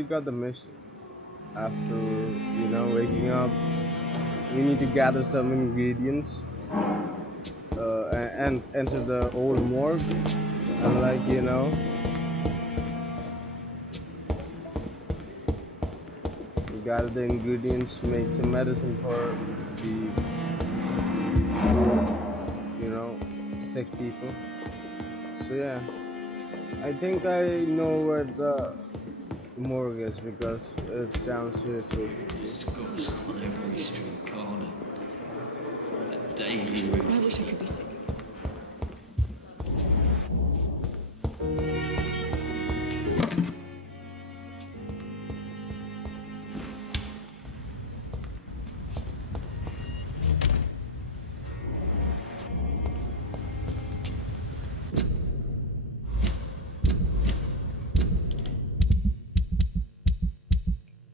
we got the mission. After, waking up, we need to gather some ingredients and enter the old morgue. And we gather the ingredients to make some medicine for the, sick people. So yeah, I think I know where the morgue is because it's downstairs basically. Scots on every street corner. A daily routine. I wish I could be sick.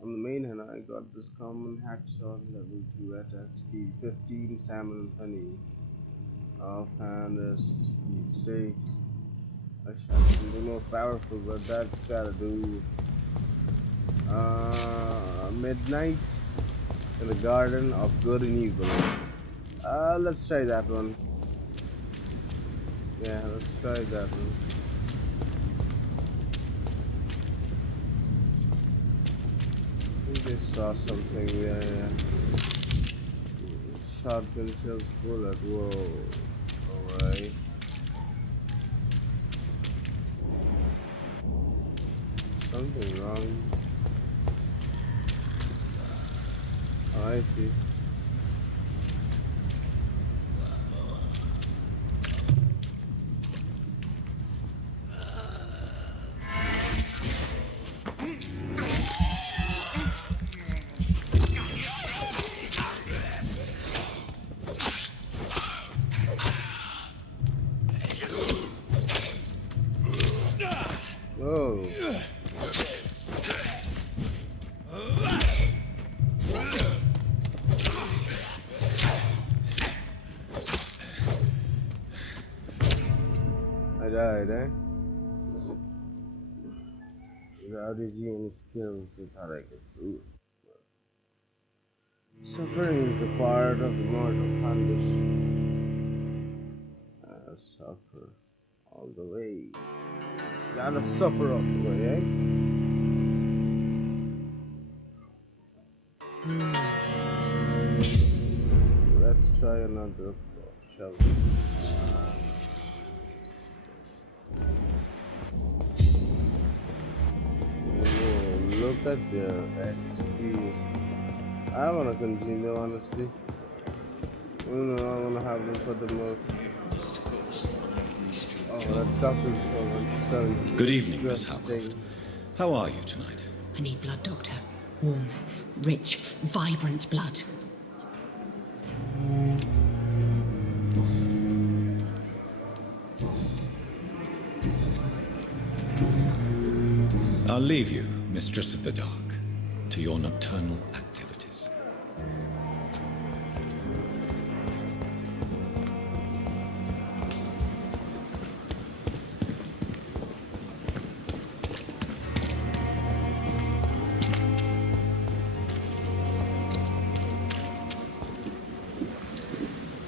On the main hand, I got this common hacksaw level 2 at XP 15 salmon and honey. Offhand is steak. I should be more powerful, but that's gotta do. Midnight in the Garden of Good and Evil. Let's try that one. Yeah, let's try that one. I just saw something. Yeah. Shotgun shells bullet. Whoa. Alright. Something wrong. Oh, I see. Whoa. I died, eh? Without using any skills, we thought I could do it. Suffering is the part of the mortal condition. Suffer all the way. Gotta suffer all the way, eh? Let's try another approach, shall we? Whoa, look at their XP. I wanna continue, honestly. I wanna have them for the most. Oh, that's Doctor's phone. Good evening, Miss Howard. How are you tonight? I need blood, Doctor. Warm, rich, vibrant blood. I'll leave you, Mistress of the Dark, to your nocturnal activities.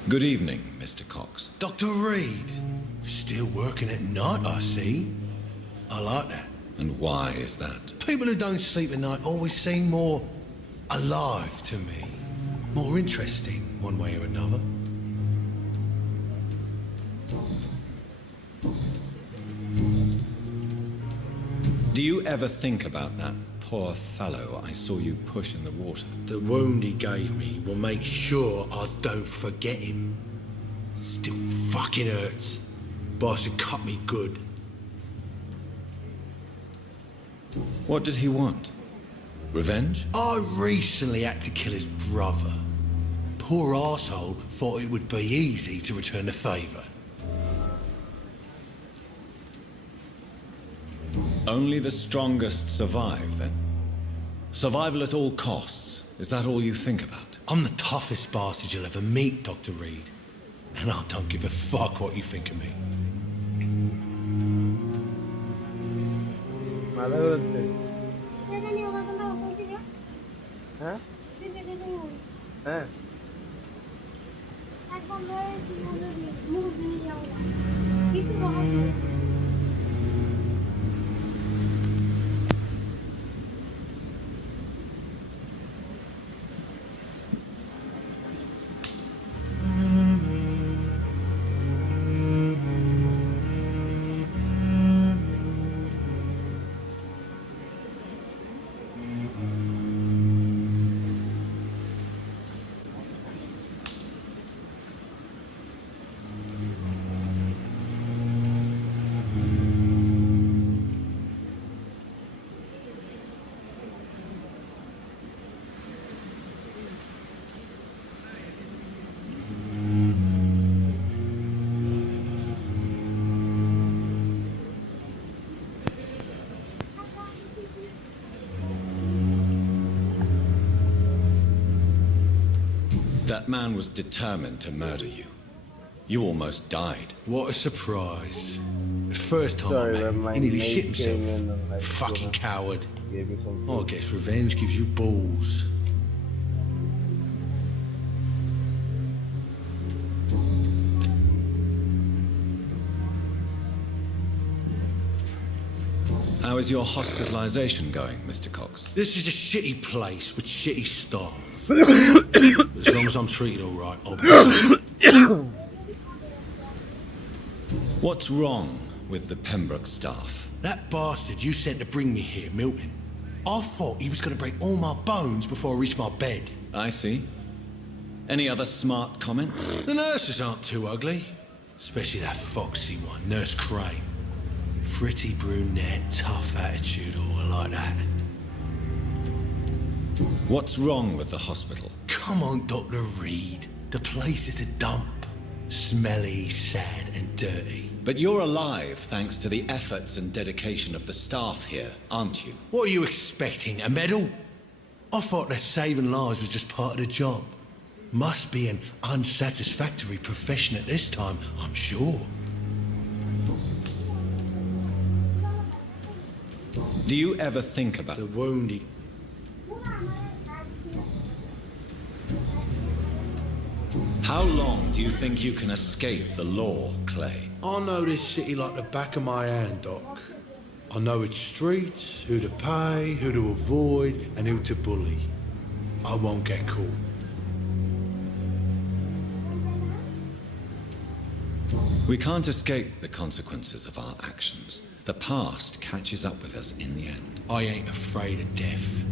Good evening, Mr. Cox. Dr. Reed, still working at night, I see. I like that. And why is that? People who don't sleep at night always seem more alive to me. More interesting, one way or another. Do you ever think about that poor fellow I saw you push in the water? The wound he gave me will make sure I don't forget him. Still fucking hurts. Boss had cut me good. What did he want? Revenge? I recently had to kill his brother. Poor arsehole thought it would be easy to return the favour. Only the strongest survive, then? Survival at all costs. Is that all you think about? I'm the toughest bastard you'll ever meet, Dr. Reed. And I don't give a fuck what you think of me. Mala Hả? À. That man was determined to murder you. You almost died. What a surprise. The first time Sorry, I met but him, my he nearly mate shit himself. came in and, like, Fucking coward. gave me some I guess revenge gives you balls. How is your hospitalization going, Mr. Cox? This is a shitty place with shitty staff. As long as I'm treated all right, I'll be. What's wrong with the Pembroke staff? That bastard you sent to bring me here, Milton. I thought he was going to break all my bones before I reached my bed. I see. Any other smart comments? The nurses aren't too ugly. Especially that foxy one, Nurse Crane. Pretty brunette, tough attitude, all like that. What's wrong with the hospital? Come on, Dr. Reed. The place is a dump. Smelly, sad, and dirty. But you're alive thanks to the efforts and dedication of the staff here, aren't you? What are you expecting, a medal? I thought that saving lives was just part of the job. Must be an unsatisfactory profession at this time, I'm sure. Do you ever think about The wounded. how long do you think you can escape the law, Clay? I know this city like the back of my hand, Doc. I know its streets, who to pay, who to avoid, and who to bully. I won't get caught. We can't escape the consequences of our actions. The past catches up with us in the end. I ain't afraid of death.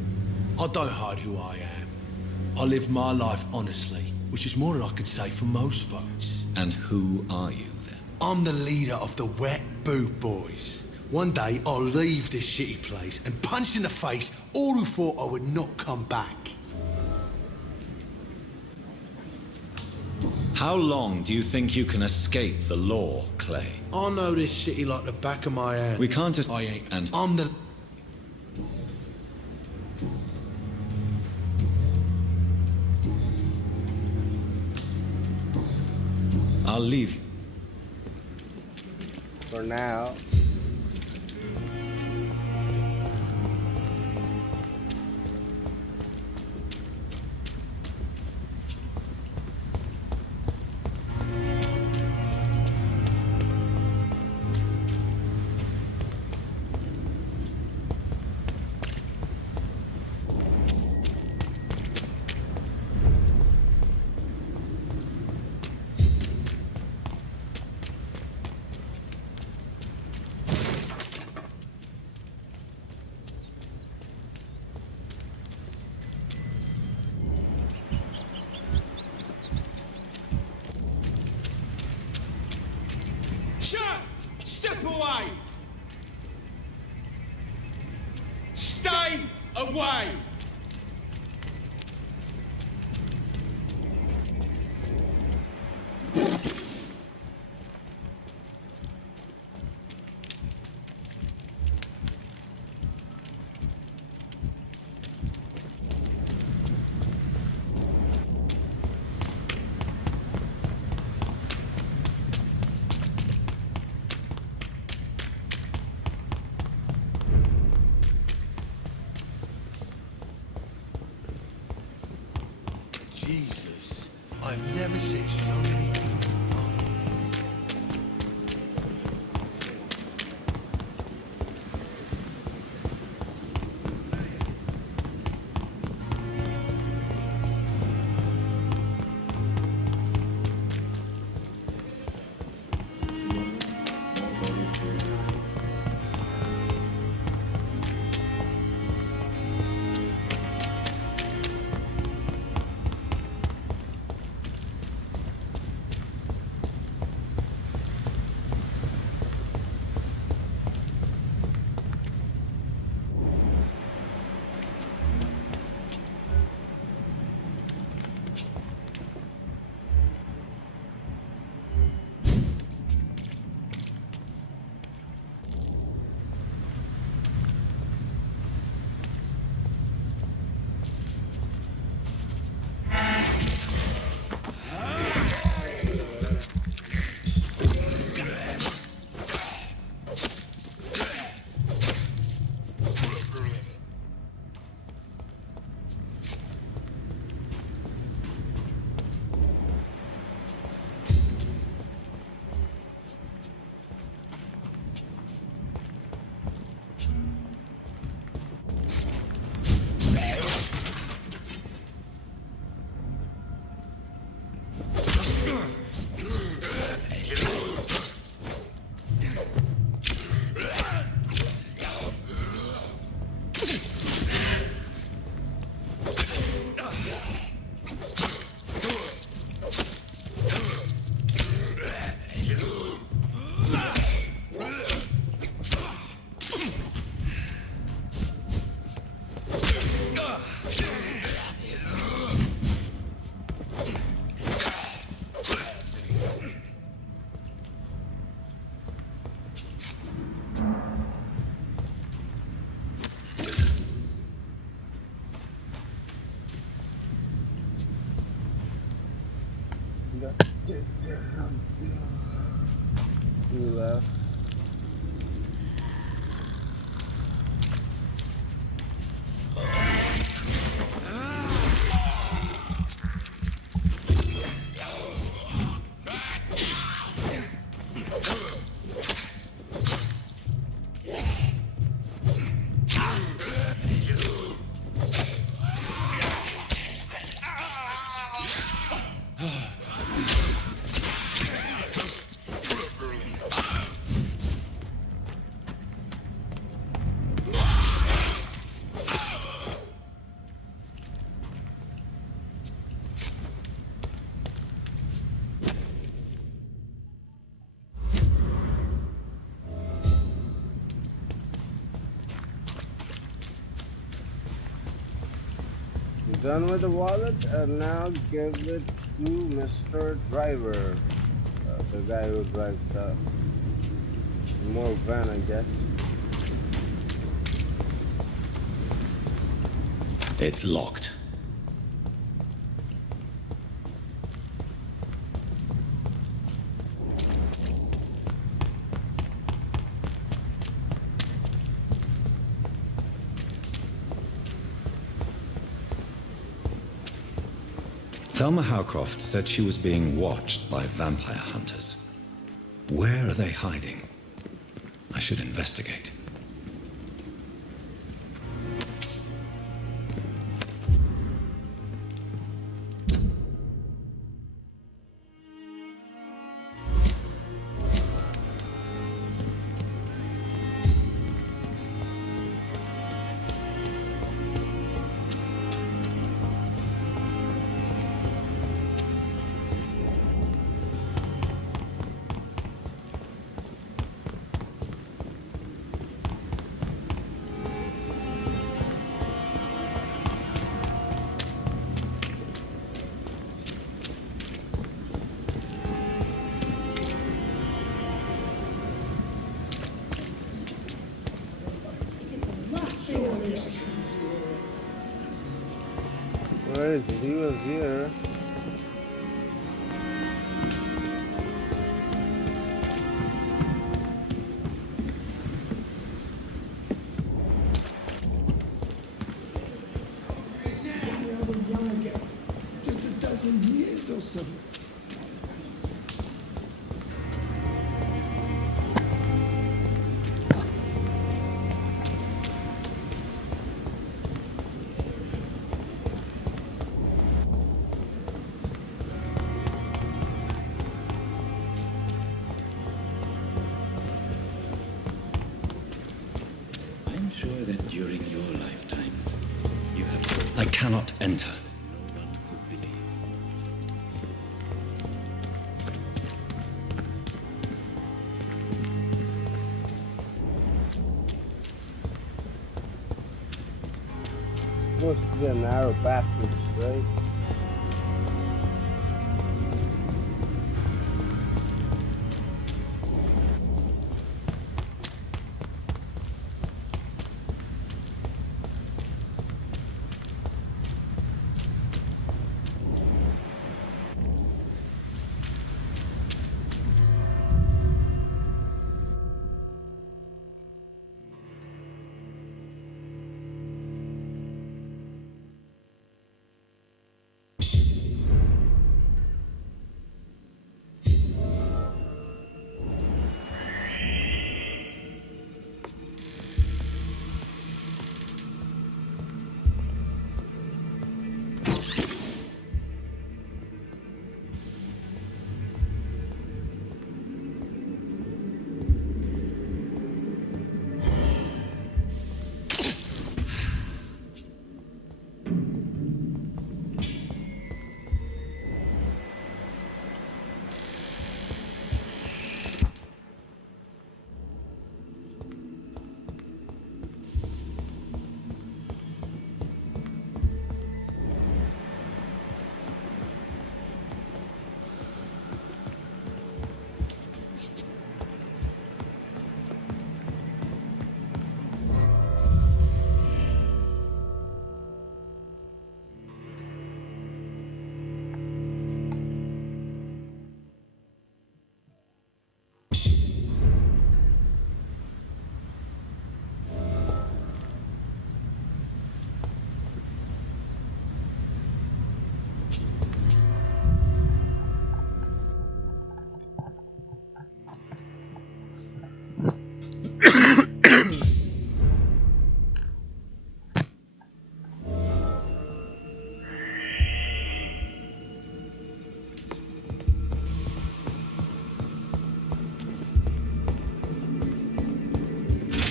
I don't hide who I am. I live my life honestly, which is more than I can say for most folks. And who are you then? I'm the leader of the Wet Boot Boys. One day I'll leave this shitty place and punch in the face all who thought I would not come back. How long do you think you can escape the law, Clay? I know this city like the back of my hand. We can't just... I ain't. And I'm the... I'll leave you. for now. Step away! Stay away! Jesus, I've never seen so many people. Two left. Done with the wallet, and now give it to Mr. Driver, the guy who drives the more van, I guess. It's locked. Thelma Howcroft said she was being watched by vampire hunters. Where are they hiding? I should investigate. Where is he? He was here. Just a 10 years or so. I'm sure that during your lifetimes, you have... I cannot enter. No one could be. Supposed to be a narrow passage, right?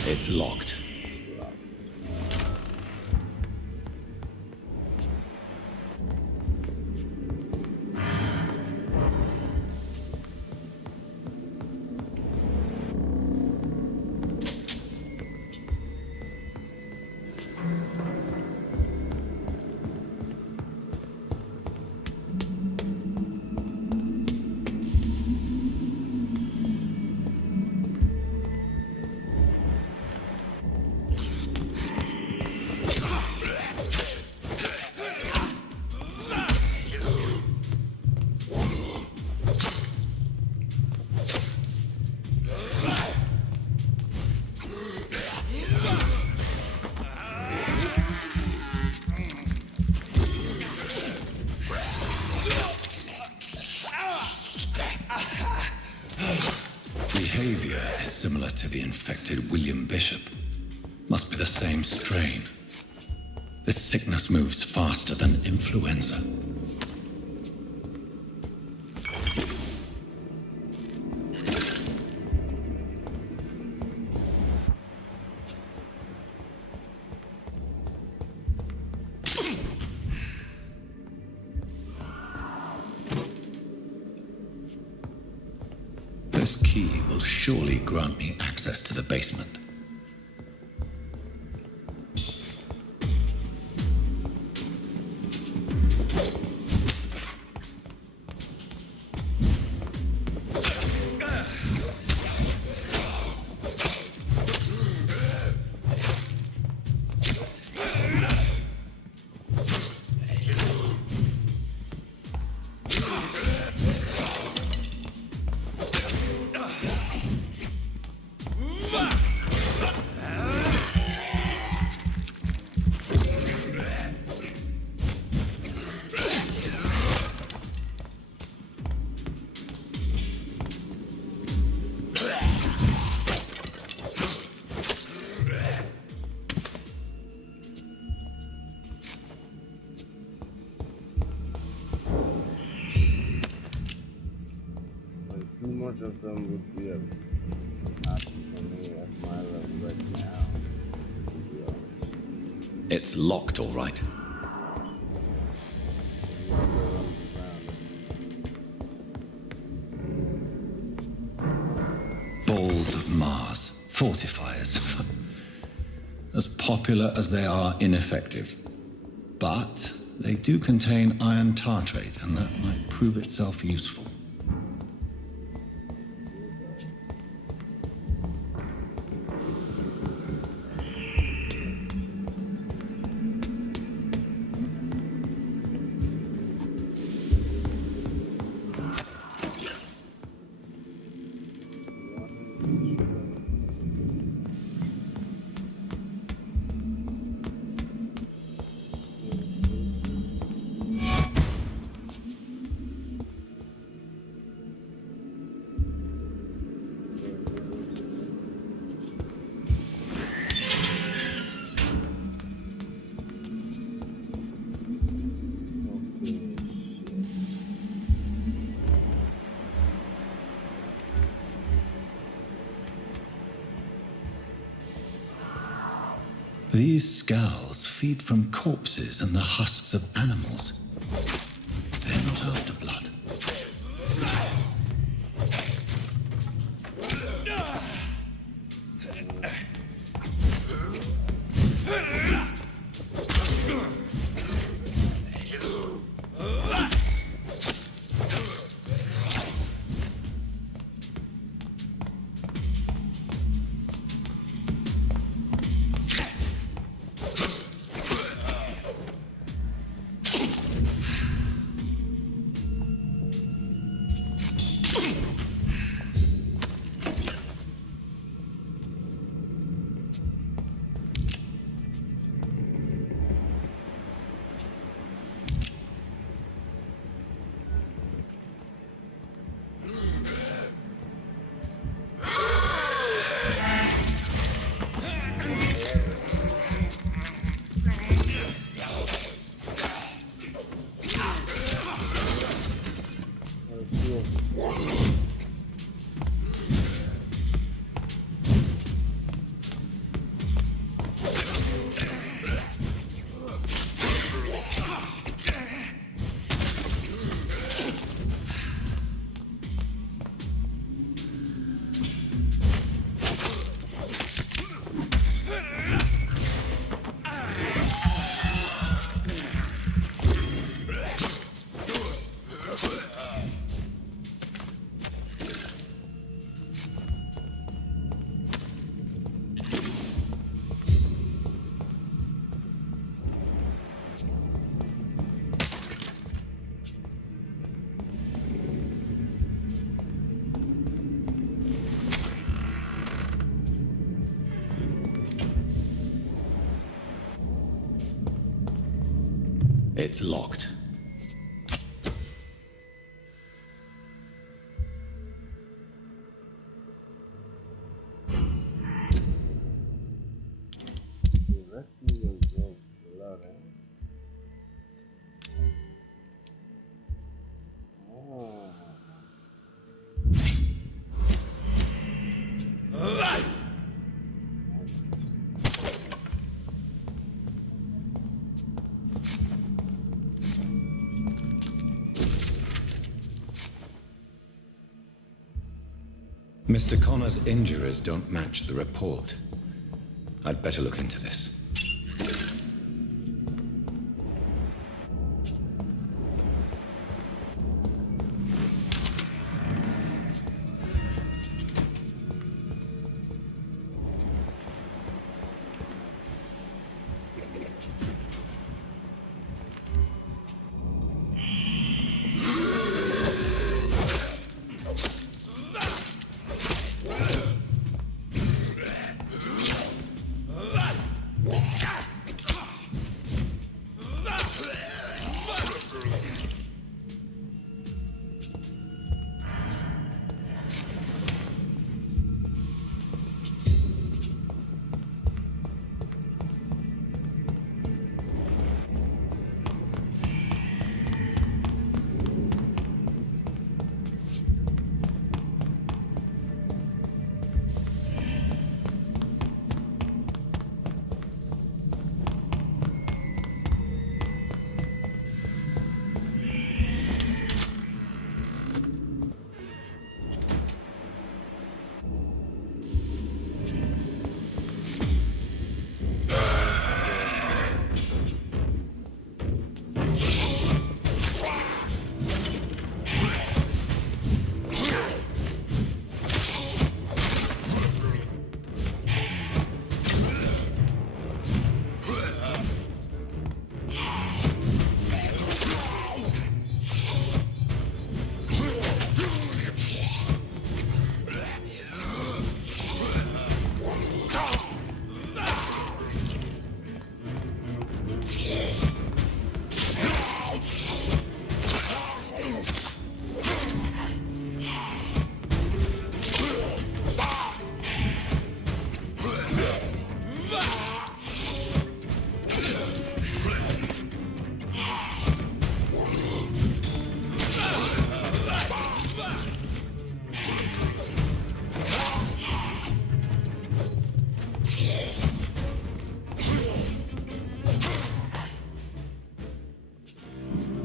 It's locked. Behavior is similar to the infected William Bishop. Must be the same strain. This sickness moves faster than influenza. This key will surely grant me access to the basement. much of them would be a match for me at my level right now, to be honest. It's locked, all right. Balls of Mars. Fortifiers. As popular as they are ineffective. But they do contain iron tartrate, and that might prove itself useful. These scowls feed from corpses and the husks of animals. They're not after blood. It's locked. Mr. Connor's injuries don't match the report. I'd better look into this.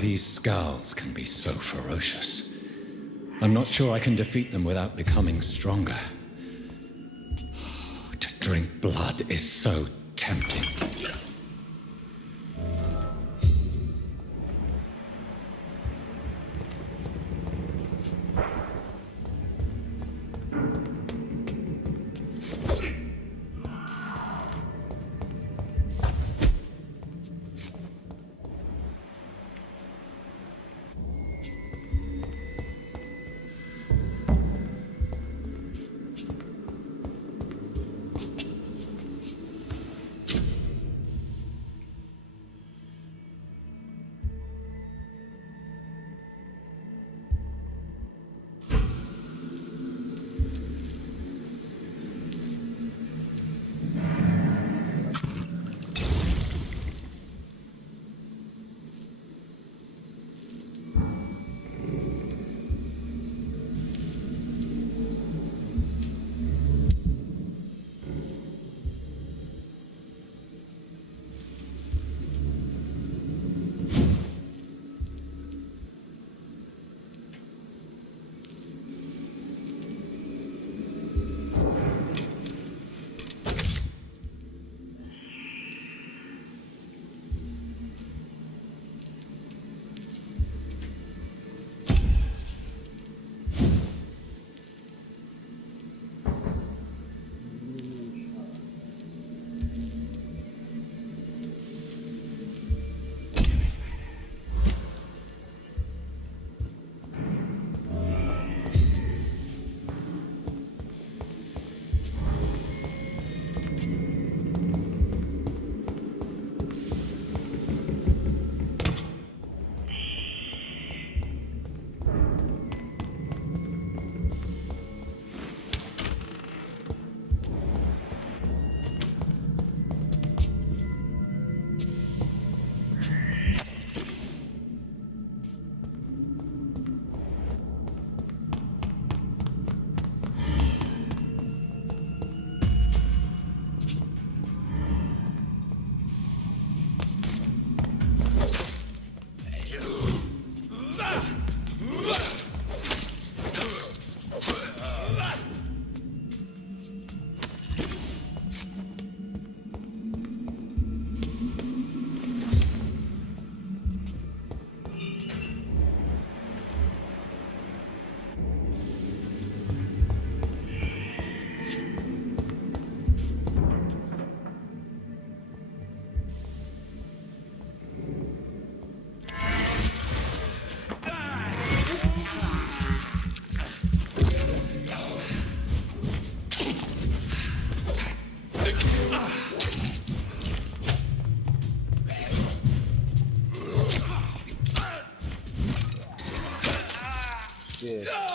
These skulls can be so ferocious. I'm not sure I can defeat them without becoming stronger. To drink blood is so tempting. Yeah.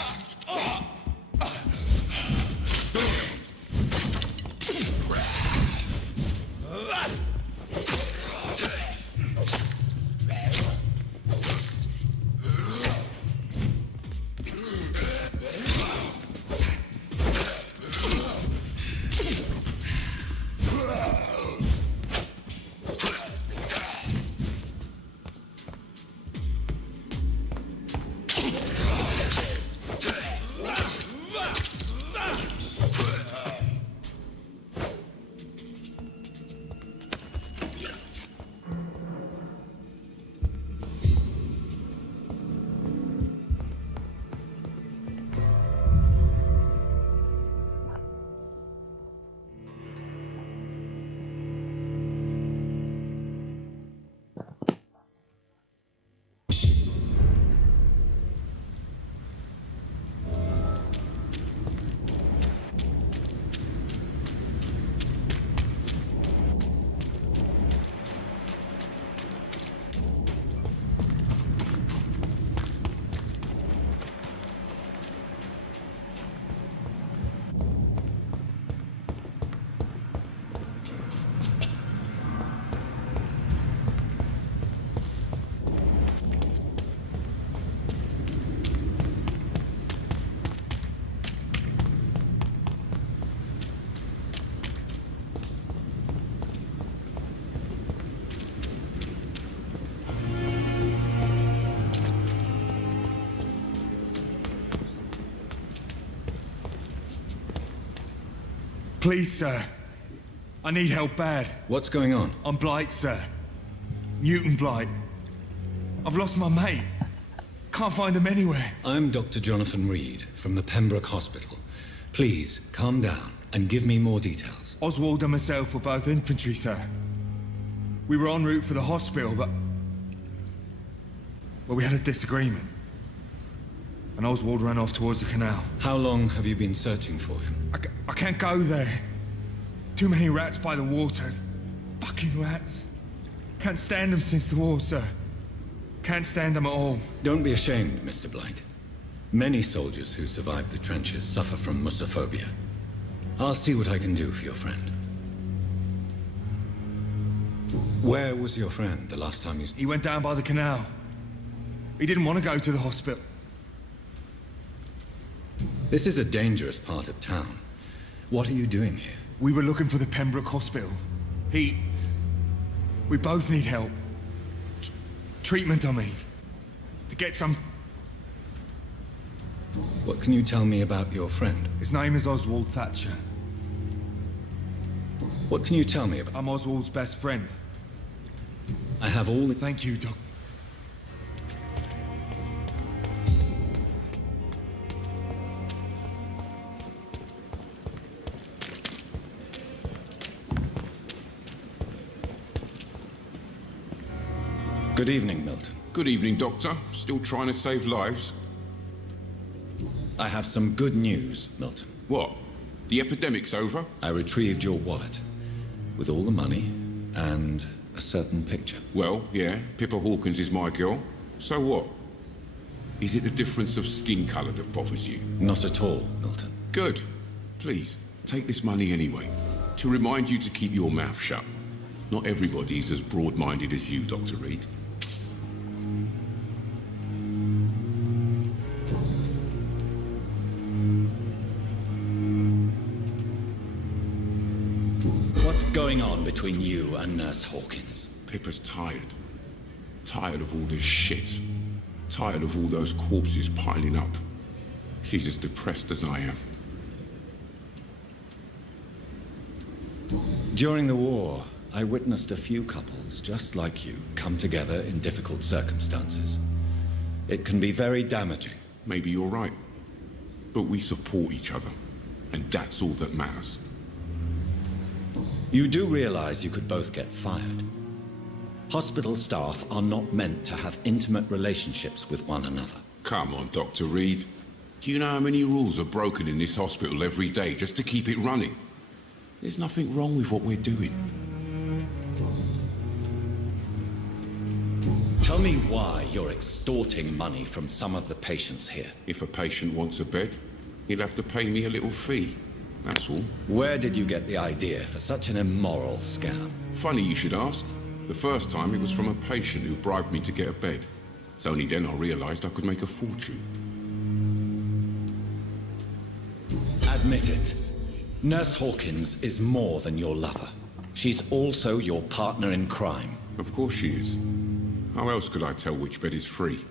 Please, sir. I need help bad. What's going on? I'm Blight, sir. Newton Blight. I've lost my mate. Can't find him anywhere. I'm Dr. Jonathan Reed from the Pembroke Hospital. Please, calm down and give me more details. Oswald and myself were both infantry, sir. We were en route for the hospital, but... well, we had a disagreement. And Oswald ran off towards the canal. How long have you been searching for him? I can't go there. Too many rats by the water. Fucking rats. Can't stand them since the war, sir. Can't stand them at all. Don't be ashamed, Mr. Blight. Many soldiers who survived the trenches suffer from musophobia. I'll see what I can do for your friend. Where was your friend the last time you... He went down by the canal. He didn't want to go to the hospital. This is a dangerous part of town. What are you doing here? We were looking for the Pembroke Hospital. We both need help. Treatment, I mean. To get some... What can you tell me about your friend? His name is Oswald Thatcher. What can you tell me about... I'm Oswald's best friend. I have all the... Thank you, Doc. Good evening, Milton. Good evening, Doctor. Still trying to save lives? I have some good news, Milton. What? The epidemic's over? I retrieved your wallet with all the money and a certain picture. Well, yeah, Pippa Hawkins is my girl. So what? Is it the difference of skin colour that bothers you? Not at all, Milton. Good. Please, take this money anyway. To remind you to keep your mouth shut. Not everybody's as broad-minded as you, Dr. Reed. What's going on between you and Nurse Hawkins? Pippa's tired. Tired of all this shit. Tired of all those corpses piling up. She's as depressed as I am. During the war, I witnessed a few couples just like you come together in difficult circumstances. It can be very damaging. Maybe you're right. But we support each other. And that's all that matters. You do realize you could both get fired. Hospital staff are not meant to have intimate relationships with one another. Come on, Dr. Reed. Do you know how many rules are broken in this hospital every day just to keep it running? There's nothing wrong with what we're doing. Tell me why you're extorting money from some of the patients here. If a patient wants a bed, he'll have to pay me a little fee. That's all. Where did you get the idea for such an immoral scam? Funny you should ask. The first time it was from a patient who bribed me to get a bed. It's only then I realized I could make a fortune. Admit it. Nurse Hawkins is more than your lover. She's also your partner in crime. Of course she is. How else could I tell which bed is free?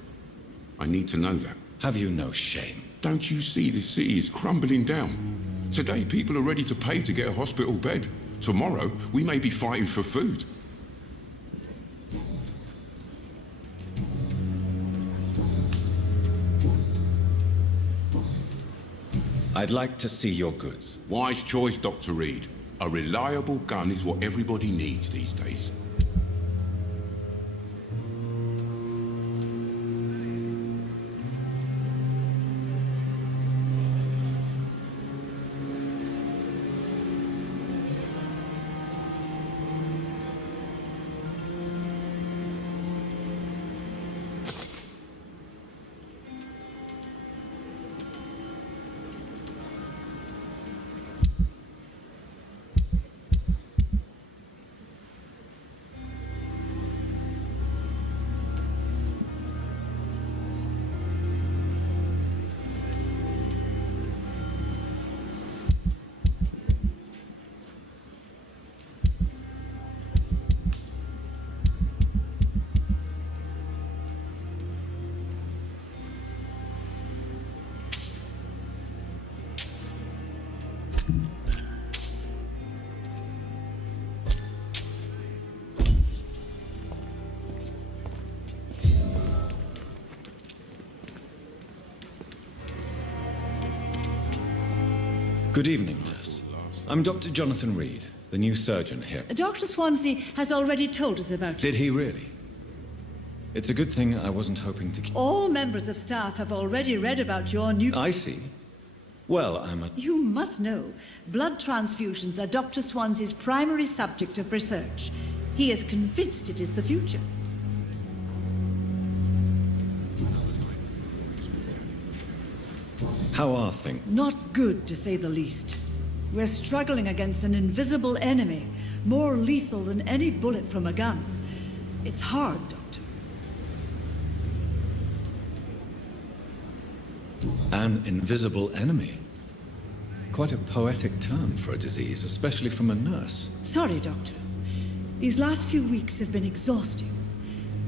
I need to know that. Have you no shame? Don't you see the city is crumbling down? Today people are ready to pay to get a hospital bed. Tomorrow we may be fighting for food. I'd like to see your goods. Wise choice, Dr. Reed. A reliable gun is what everybody needs these days. Good evening, nurse. I'm Dr. Jonathan Reed, the new surgeon here. Dr. Swansea has already told us about you. Did he really? It's a good thing I wasn't hoping to keep... All members of staff have already read about your new... I see. Well, I'm a... You must know, blood transfusions are Dr. Swansea's primary subject of research. He is convinced it is the future. How are things? Not good, to say the least. We're struggling against an invisible enemy, more lethal than any bullet from a gun. It's hard, Doctor. An invisible enemy? Quite a poetic term for a disease, especially from a nurse. Sorry, Doctor. These last few weeks have been exhausting.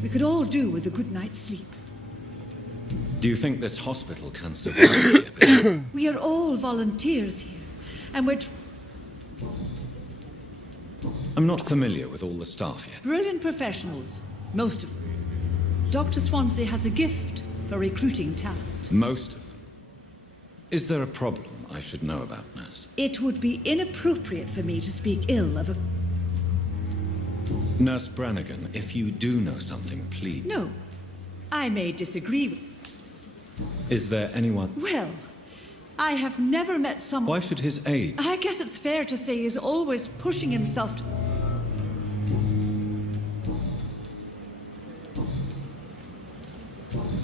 We could all do with a good night's sleep. Do you think this hospital can survive the epidemic? We are all volunteers here, and we're I'm not familiar with all the staff yet. brilliant professionals, most of them. Dr. Swansea has a gift for recruiting talent. Most of them. Is there a problem I should know about, nurse? It would be inappropriate for me to speak ill of a... Nurse Brannigan, if you do know something, please... No, I may disagree with... Is there anyone... Well, I have never met someone... Why should his age... I guess it's fair to say he's always pushing himself to...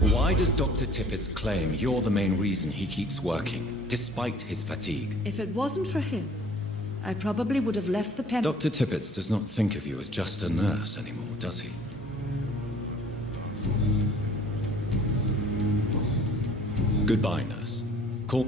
Why does Dr. Tippett's claim you're the main reason he keeps working, despite his fatigue? If it wasn't for him, I probably would have left the pen... Dr. Tippett does not think of you as just a nurse anymore, does he? Goodbye, nurse. Call...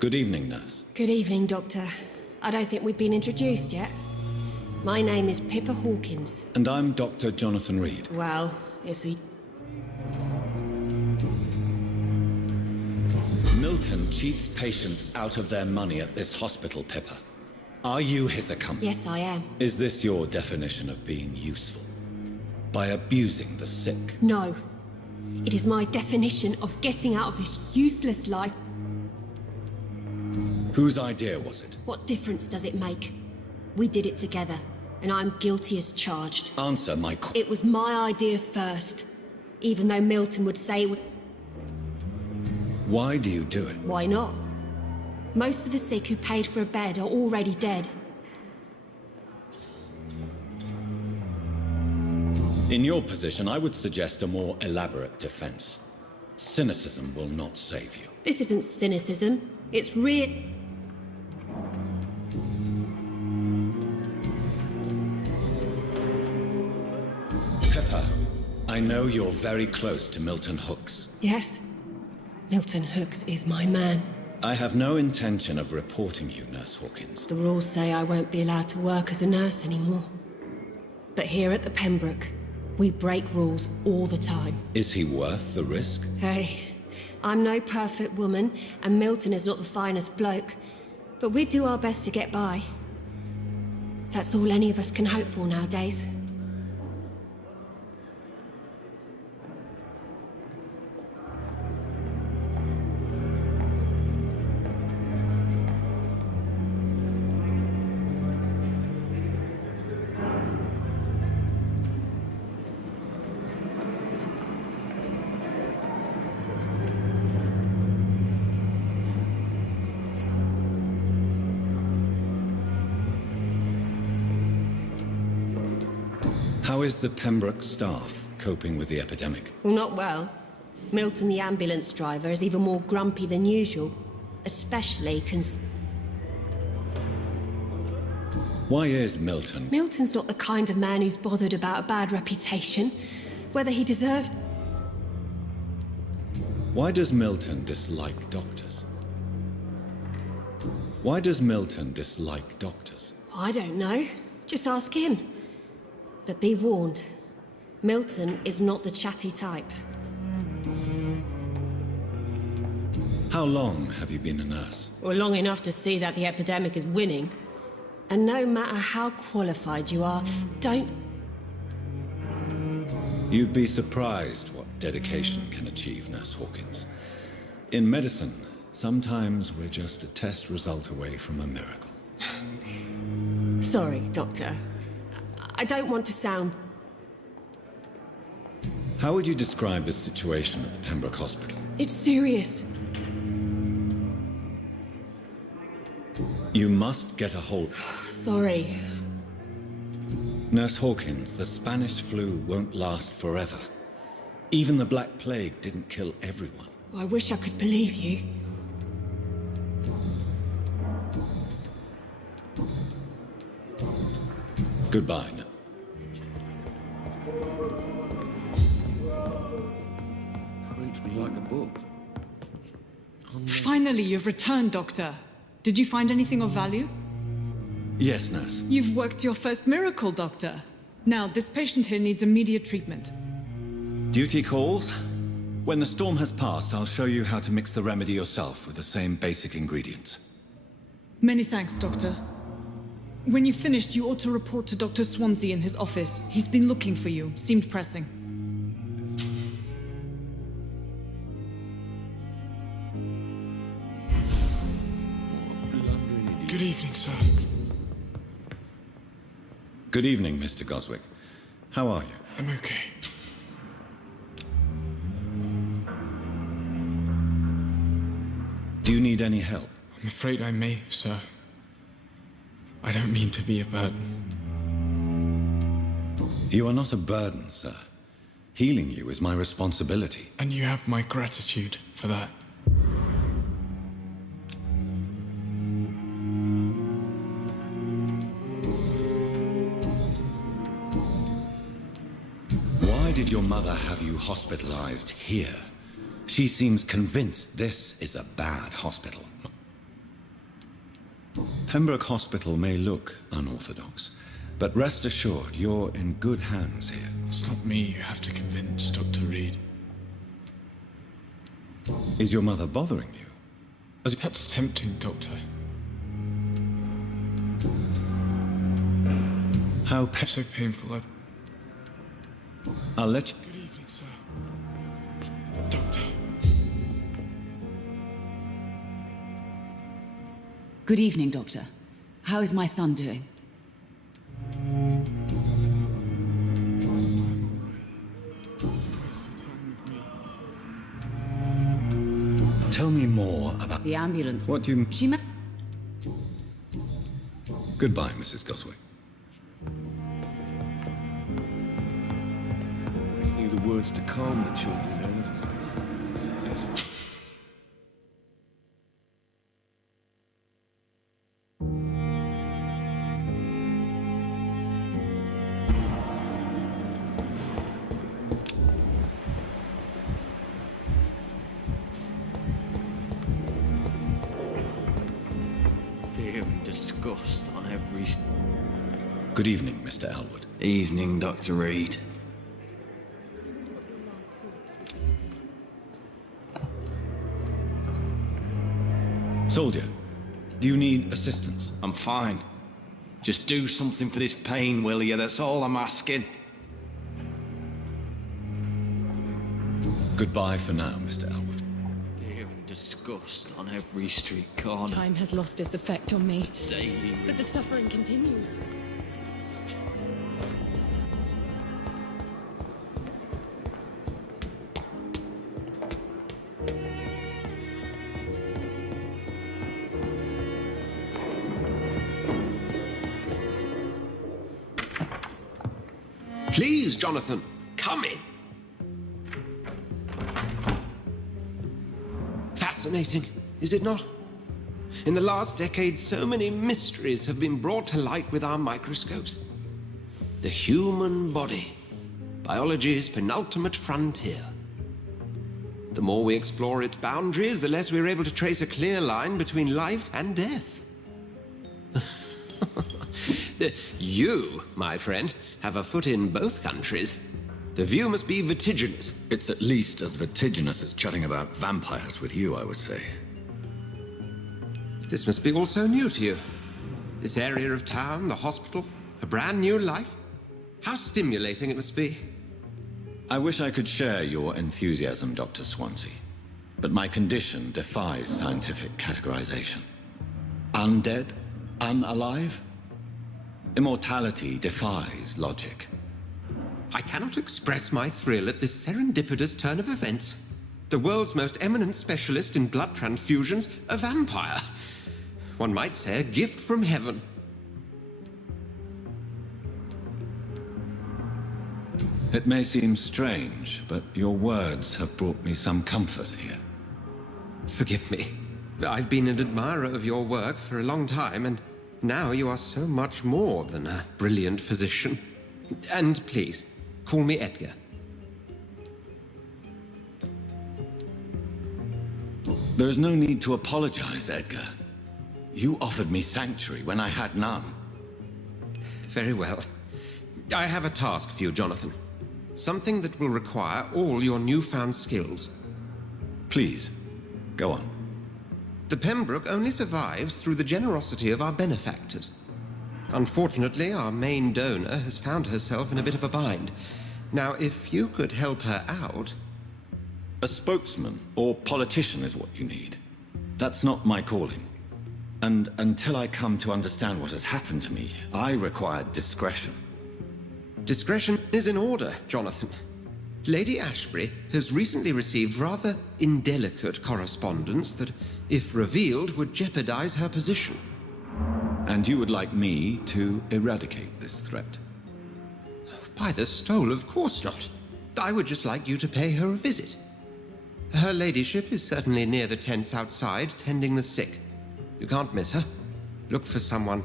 Good evening, nurse. Good evening, Doctor. I don't think we've been introduced yet. My name is Pippa Hawkins. And I'm Dr. Jonathan Reed. Well, is he... Milton cheats patients out of their money at this hospital, Pippa. Are you his accomplice? Yes, I am. Is this your definition of being useful? By abusing the sick? No. It is my definition of getting out of this useless life. Whose idea was it? What difference does it make? We did it together, and I'm guilty as charged. Answer my question. It was my idea first, even though Milton would say it would... Why do you do it? Why not? Most of the sick who paid for a bed are already dead. In your position, I would suggest a more elaborate defense. Cynicism will not save you. This isn't cynicism. It's real... Pippa, I know you're very close to Milton Hooks. Yes? Milton Hooks is my man. I have no intention of reporting you, Nurse Hawkins. The rules say I won't be allowed to work as a nurse anymore. But here at the Pembroke, we break rules all the time. Is he worth the risk? Hey, I'm no perfect woman, and Milton is not the finest bloke. But we do our best to get by. That's all any of us can hope for nowadays. How is the Pembroke staff coping with the epidemic? Well, not well. Milton, the ambulance driver, is even more grumpy than usual. Especially Why is Milton... Milton's not the kind of man who's bothered about a bad reputation. Whether he deserved... Why does Milton dislike doctors? Why does Milton dislike doctors? I don't know. Just ask him. But be warned, Milton is not the chatty type. How long have you been a nurse? Or long enough to see that the epidemic is winning. And no matter how qualified you are, don't... You'd be surprised what dedication can achieve, Nurse Hawkins. In medicine, sometimes we're just a test result away from a miracle. Sorry, Doctor. I don't want to sound... How would you describe the situation at the Pembroke Hospital? It's serious. You must get a hold... Sorry. Nurse Hawkins, the Spanish flu won't last forever. Even the Black Plague didn't kill everyone. I wish I could believe you. Goodbye. Reads me like a book. Finally, you've returned, Doctor. Did you find anything of value? Yes, nurse. You've worked your first miracle, Doctor. Now, this patient here needs immediate treatment. Duty calls. When the storm has passed, I'll show you how to mix the remedy yourself with the same basic ingredients. Many thanks, Doctor. When you've finished, you ought to report to Dr. Swansea in his office. He's been looking for you. Seemed pressing. Good evening, sir. Good evening, Mr. Goswick. How are you? I'm okay. Do you need any help? I'm afraid I may, sir. I don't mean to be a burden. You are not a burden, sir. Healing you is my responsibility. And you have my gratitude for that. Why did your mother have you hospitalized here? She seems convinced this is a bad hospital. Pembroke Hospital may look unorthodox, but rest assured you're in good hands here. It's not me you have to convince, Dr. Reed. Is your mother bothering you? That's tempting, Doctor. How So painful. I'll let you... Good evening, sir. Doctor. Good evening, Doctor. How is my son doing? Tell me more about... The ambulance. What do you... She ma- Goodbye, Mrs. Goswick. Need the words to calm the children, Helen. Fear and disgust on every... Good evening, Mr. Elwood. Evening, Dr. Reed. Soldier, do you need assistance? I'm fine. Just do something for this pain, will you? That's all I'm asking. Goodbye for now, Mr. Elwood. Fear and disgust on every street corner. Time has lost its effect on me. Daily... But the suffering continues. Please, Jonathan, come in. Fascinating, is it not? In the last decade, so many mysteries have been brought to light with our microscopes. The human body, biology's penultimate frontier. The more we explore its boundaries, the less we're able to trace a clear line between life and death. You, my friend, have a foot in both countries. The view must be vertiginous. It's at least as vertiginous as chatting about vampires with you, I would say. This must be all so new to you. This area of town, the hospital, a brand new life. How stimulating it must be. I wish I could share your enthusiasm, Dr. Swansea. But my condition defies scientific categorization. Undead? Unalive? Immortality defies logic. I cannot express my thrill at this serendipitous turn of events. The world's most eminent specialist in blood transfusions, a vampire. One might say a gift from heaven. It may seem strange, but your words have brought me some comfort here. Forgive me. I've been an admirer of your work for a long time, and now you are so much more than a brilliant physician. And please, call me Edgar. There is no need to apologize, Edgar. You offered me sanctuary when I had none. Very well. I have a task for you, Jonathan. Something that will require all your newfound skills. Please, go on. The Pembroke only survives through the generosity of our benefactors. Unfortunately, our main donor has found herself in a bit of a bind. Now, if you could help her out... A spokesman or politician is what you need. That's not my calling. And until I come to understand what has happened to me, I require discretion. Discretion is in order, Jonathan. Lady Ashbury has recently received rather indelicate correspondence that, if revealed, would jeopardize her position. And you would like me to eradicate this threat? By the stole, of course not. I would just like you to pay her a visit. Her ladyship is certainly near the tents outside, tending the sick. You can't miss her. Look for someone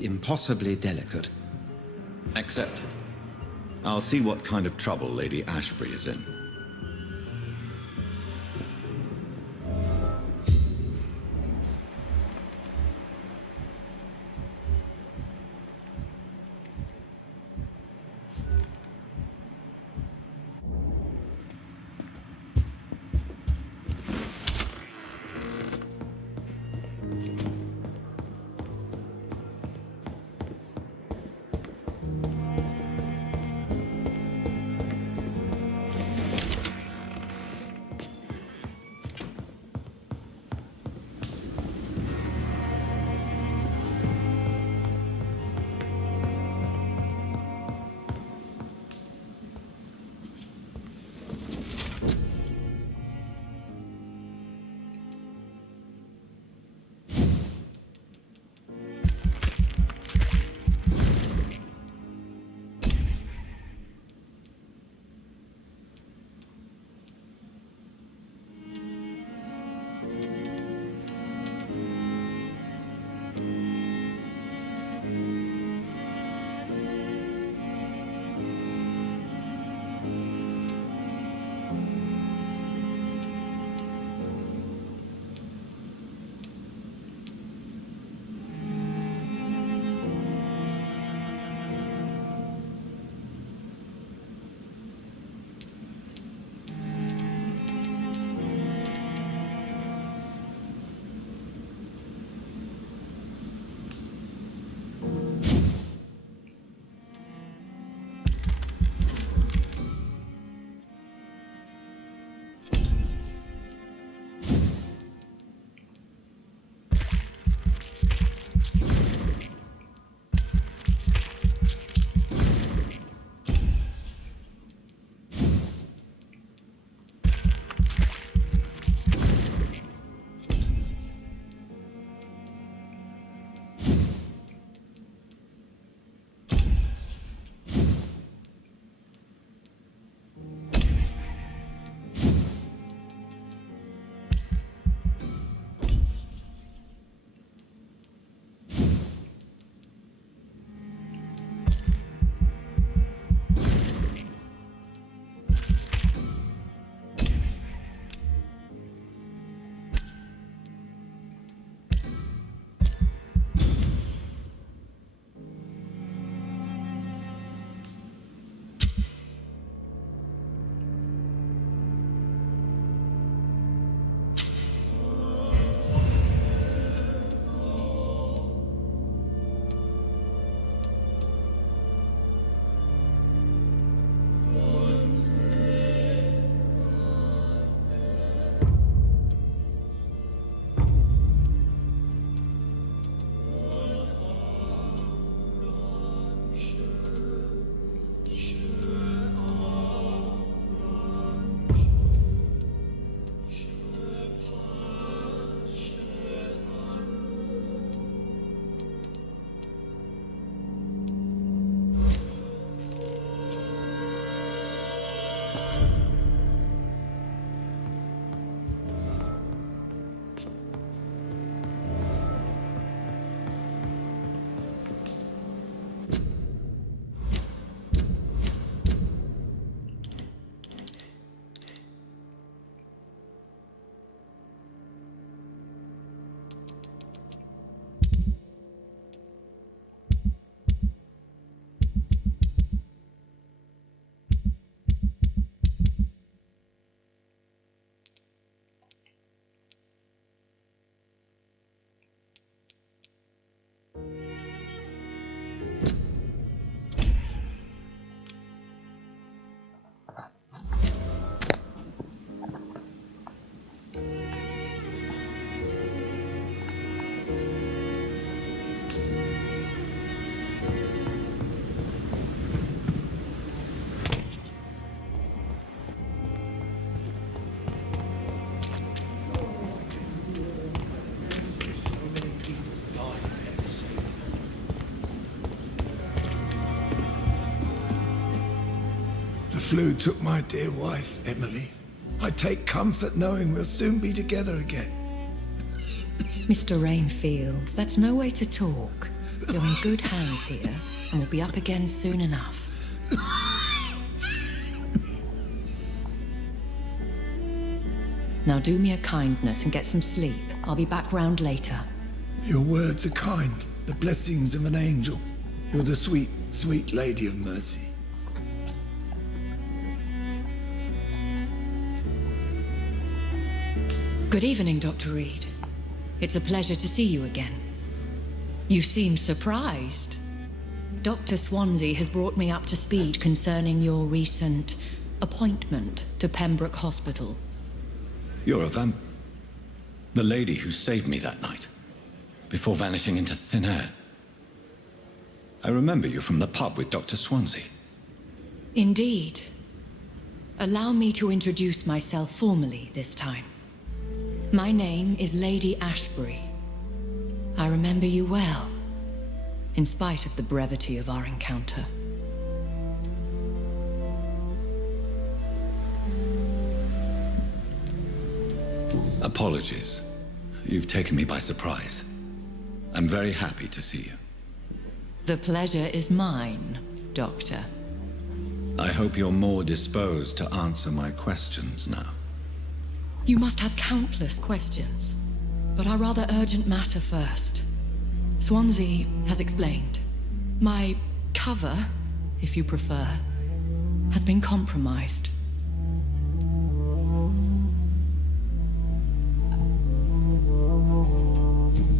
impossibly delicate. Accepted. I'll see what kind of trouble Lady Ashbury is in. flu took my dear wife, Emily. I take comfort knowing we'll soon be together again. Mr. Rainfield, that's no way to talk. You're in good hands here, and we'll be up again soon enough. Now do me a kindness and get some sleep. I'll be back round later. Your words are kind, the blessings of an angel. You're the sweet, sweet Lady of Mercy. Good evening, Dr. Reed. It's a pleasure to see you again. You seem surprised. Dr. Swansea has brought me up to speed concerning your recent appointment to Pembroke Hospital. You're a the lady who saved me that night, before vanishing into thin air. I remember you from the pub with Dr. Swansea. Indeed. Allow me to introduce myself formally this time. My name is Lady Ashbury. I remember you well, in spite of the brevity of our encounter. Apologies. You've taken me by surprise. I'm very happy to see you. The pleasure is mine, Doctor. I hope you're more disposed to answer my questions now. You must have countless questions, but our rather urgent matter first. Swansea has explained. My cover, if you prefer, has been compromised.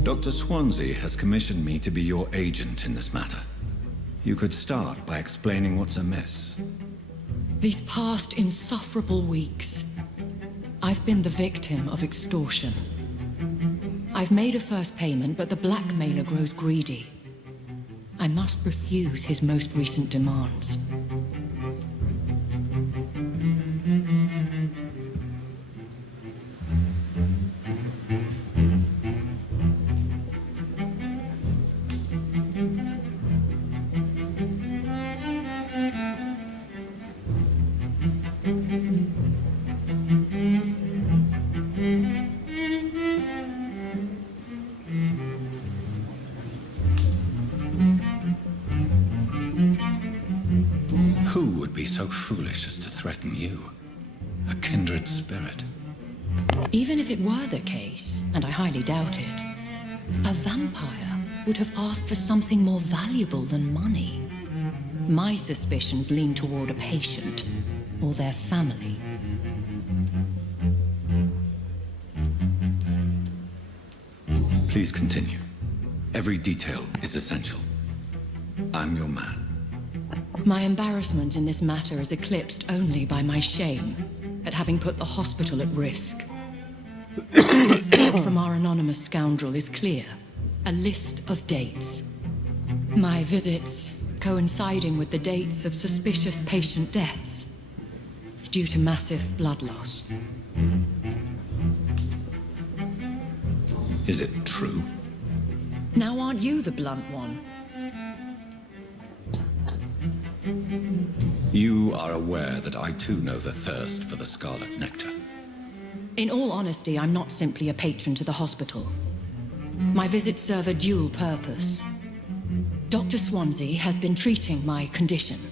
Dr. Swansea has commissioned me to be your agent in this matter. You could start by explaining what's amiss. These past insufferable weeks, I've been the victim of extortion. I've made a first payment, but the blackmailer grows greedy. I must refuse his most recent demands. Who would be so foolish as to threaten you? A kindred spirit. Even if it were the case, and I highly doubt it, a vampire would have asked for something more valuable than money. My suspicions lean toward a patient, or their family. Please continue. Every detail is essential. I'm your man. My embarrassment in this matter is eclipsed only by my shame at having put the hospital at risk. The threat from our anonymous scoundrel is clear. A list of dates. My visits coinciding with the dates of suspicious patient deaths due to massive blood loss. Is it true? Now aren't you the blunt one? You are aware that I too know the thirst for the scarlet nectar. In all honesty, I'm not simply a patron to the hospital. My visits serve a dual purpose. Dr. Swansea has been treating my condition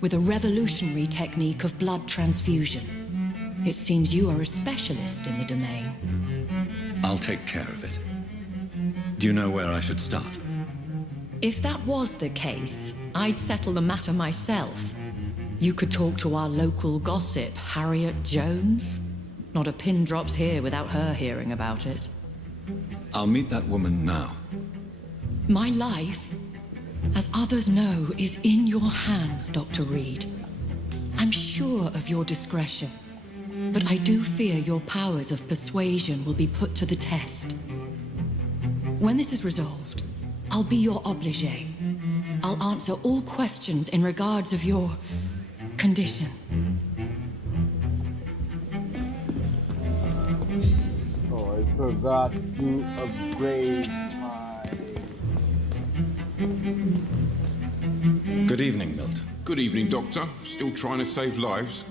with a revolutionary technique of blood transfusion. It seems you are a specialist in the domain. I'll take care of it. Do you know where I should start? If that was the case, I'd settle the matter myself. You could talk to our local gossip, Harriet Jones. Not a pin drops here without her hearing about it. I'll meet that woman now. My life, as others know, is in your hands, Dr. Reed. I'm sure of your discretion, but I do fear your powers of persuasion will be put to the test. When this is resolved, I'll be your obligé. I'll answer all questions in regards of your condition. Oh, I forgot to upgrade my... Good evening, Milton. Good evening, Doctor. Still trying to save lives?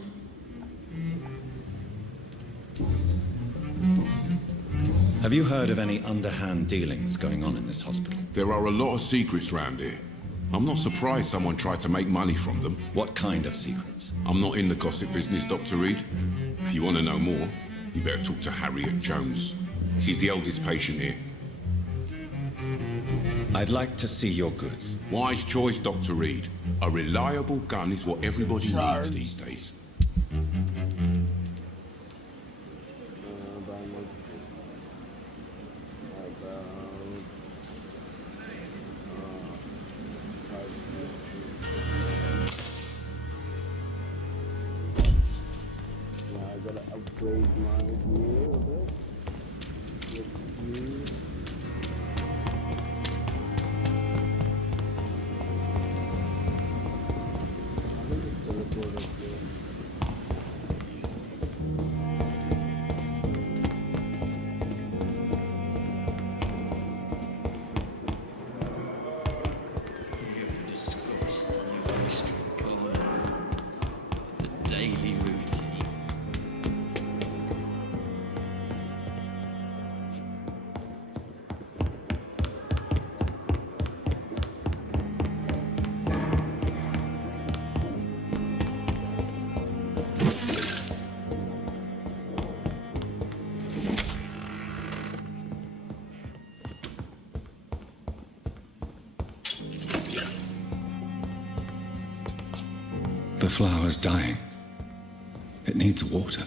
Have you heard of any underhand dealings going on in this hospital? There are a lot of secrets round here. I'm not surprised someone tried to make money from them. What kind of secrets? I'm not in the gossip business, Dr. Reed. If you want to know more, you better talk to Harriet Jones. She's the oldest patient here. I'd like to see your goods. Wise choice, Dr. Reed. A reliable gun is what everybody needs these days. I gotta upgrade my gear a bit. I think it's teleported here. You discuss every street corner. The daily routine. The flower's dying. It needs water.